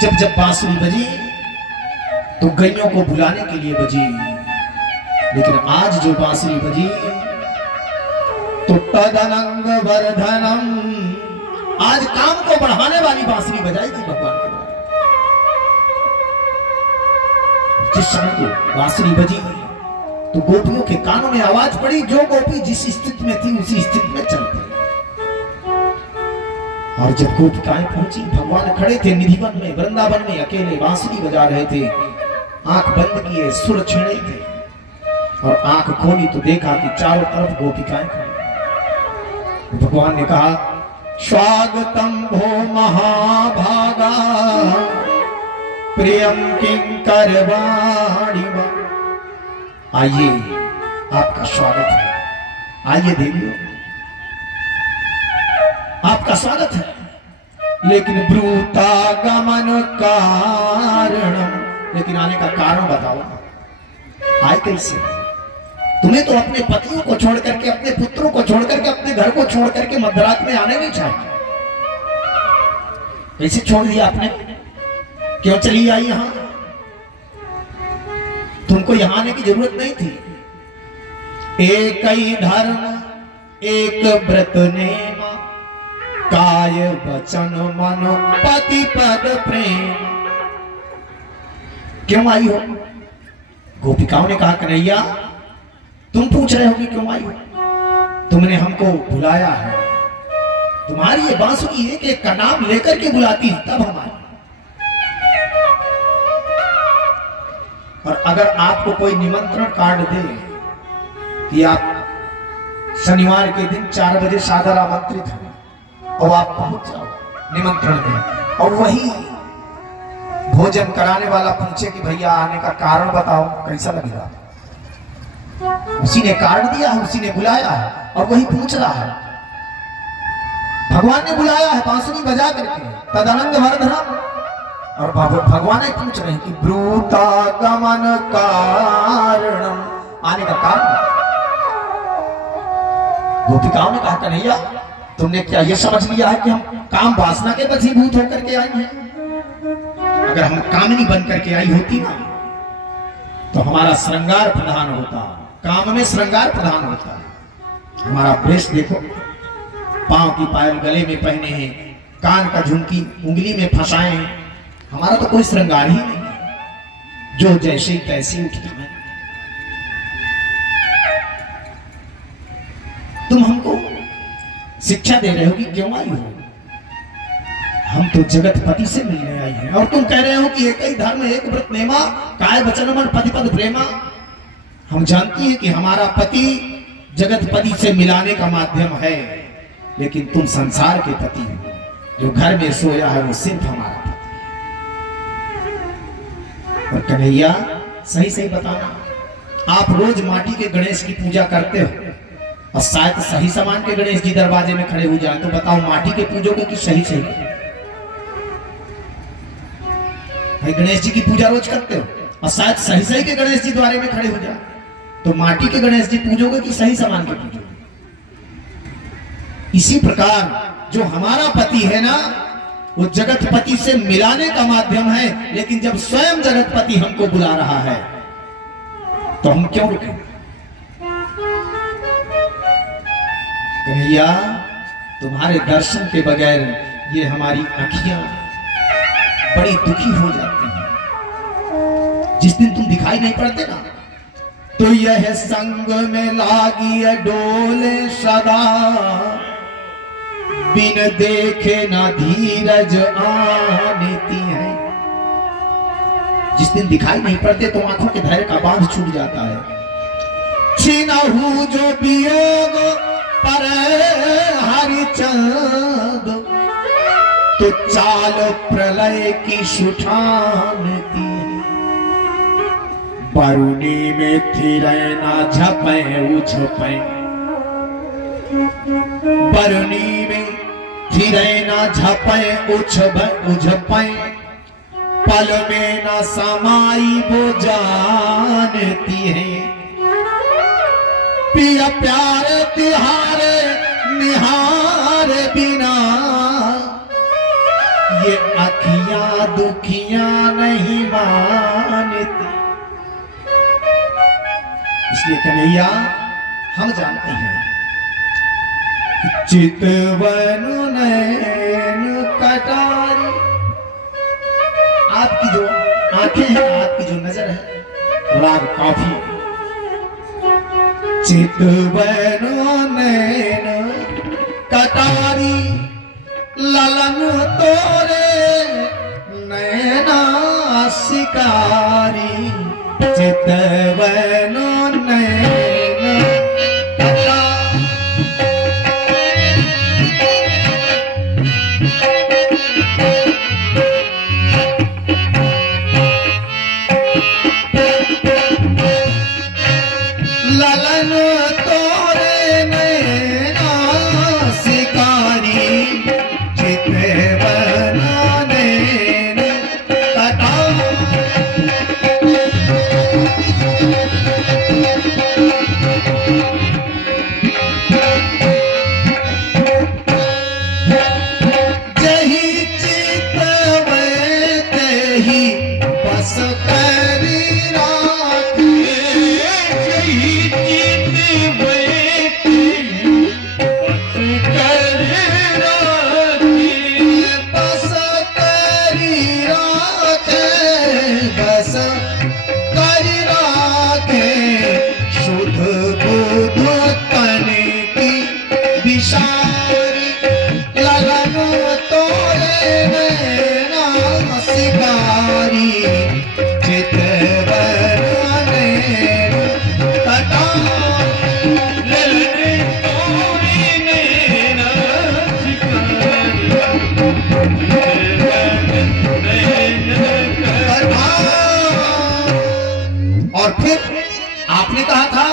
जब जब बांसुरी बजी तो गैयों को बुलाने के लिए बजी, लेकिन आज जो बांसुरी बजी तो तदनंग वर्धनम, आज काम को बढ़ाने वाली बांसुरी बजाएगी भगवान के द्वारा। जिस समय को बांसुरी बजी तो गोपियों के कानों में आवाज पड़ी, जो गोपी जिस स्थिति में थी उसी स्थिति में चल पड़ी। और जब गोपिकाएं पहुंची, भगवान खड़े थे निधिवन में, वृंदावन में अकेले बांसुरी बजा रहे थे, आंख बंद किए, सुर छेड़े थे, और आंख खोली तो देखा कि चारों तरफ गोपिकाएं खड़ी। भगवान ने कहा, स्वागतम भो महाभागा प्रियम किंकर वाणी। आइए, आपका स्वागत है, आइए देवियों, आपका स्वागत है। लेकिन ब्रूतागमन कारणम, लेकिन आने का कारण बताओ, आए कैसे? तुम्हें तो अपने पतियों को छोड़ करके, अपने पुत्रों को छोड़ करके, अपने घर को छोड़ करके मध्यरात में आने नहीं चाहिए। कैसे छोड़ दिया आपने? क्यों चली आई यहां? तुमको यहां आने की जरूरत नहीं थी। एक ही धर्म एक व्रत नेम, काय वचन मन पति पद प्रेम। क्यों आई हो? गोपिकाओं ने कहा, कन्हैया तुम पूछ रहे हो कि क्यों आई हो? तुमने हमको बुलाया है, तुम्हारी ये बांसुरी एक एक का नाम लेकर के बुलाती है तब हम आए। और अगर आपको कोई निमंत्रण कार्ड दे कि आप शनिवार के दिन 4 बजे सादर आमंत्रित हैं और आप पहुंच जाओ निमंत्रण में, और वही भोजन कराने वाला पूछे कि भैया आने का कारण बताओ, कैसा लगेगा? उसी ने कार्ड दिया है, उसी ने बुलाया है, और वही पूछ रहा है। भगवान ने बुलाया है बांसुरी बजा करके, तदनंग वर्धनम, और भगवान ही पूछ रहे हैं कि ब्रूतागमन कारणम, आने का कारण। गोपिकाओं ने कहा, कन्हैया तुमने क्या ये समझ लिया है कि हम काम वासना के वशीभूत होकर के आई हैं? अगर हम कामनी बन करके आई होती ना तो हमारा श्रृंगार प्रधान होता, काम में श्रृंगार प्रधान होता। हमारा वेश देखो, पांव की पायल गले में पहने हैं, कान का झुमकी उंगली में फंसाए हैं, हमारा तो कोई श्रृंगार ही नहीं है, जो जैसे तैसे उठता है। तुम हमको शिक्षा दे रहे हो कि क्यों आई हो? हम तो जगतपति से मिलने आई हैं, और तुम कह रहे हो कि एक ही धर्म एक व्रत नेमा, काय वचन मन पति पद प्रेमा। हम जानती हैं कि हमारा पति जगतपति से मिलाने का माध्यम है, लेकिन तुम संसार के पति हो, जो घर में सोया है वो सिर्फ हमारा पति है। और कन्हैया सही सही बताना, आप रोज माटी के गणेश की पूजा करते हो, और शायद सही सामान के गणेश जी दरवाजे में खड़े हो जाए, तो बताओ माटी के पूजोगे कि सही सही? भाई गणेश जी की पूजा रोज करते हो, और शायद सही सही के गणेश जी द्वारे में खड़े हो जाए, तो माटी के गणेश जी पूजोगे कि सही सामान के पूजोगे? इसी प्रकार जो हमारा पति है ना, वो जगतपति से मिलाने का माध्यम है, लेकिन जब स्वयं जगतपति हमको बुला रहा है तो हम क्यों रुके? कन्हैया तुम्हारे दर्शन के बगैर ये हमारी आंखियां बड़ी दुखी हो जाती हैं। जिस दिन तुम दिखाई नहीं पड़ते ना, तो यह संग में लागी डोले सदा, बिन देखे ना धीरज आनीती है। जिस दिन दिखाई नहीं पड़ते तो आंखों के धैर्य का बांध छूट जाता है। छिनहु जो वियोग पर हरिचंद, तो चाल प्रलय की सुठानती। बरुनी में थिरे ना झपे उझपे, बरुनी में थिरे ना झपे उझपे, पल में ना समाई वो जानती है। पिया प्यार तिहारे निहार बिना, ये अखियां दुखियां नहीं मानती। इसलिए कन्हैया हम जानते हैं चितवन नैन कटारी, आपकी जो आंखें हैं, आपकी जो नजर है, राग काफी। चितवन नैन कटारी ललन तोरे नैना शिकारी। चितवन नैन कटारी ललन तोरे नैना शिकारी। चितवन नैन कटारी जही चितवन तही बस करी राखी। ललन तोरे नैना शिकारी। चितवन नैन कटारी ललन तोरे नैना शिकारी। और फिर आपने कहा था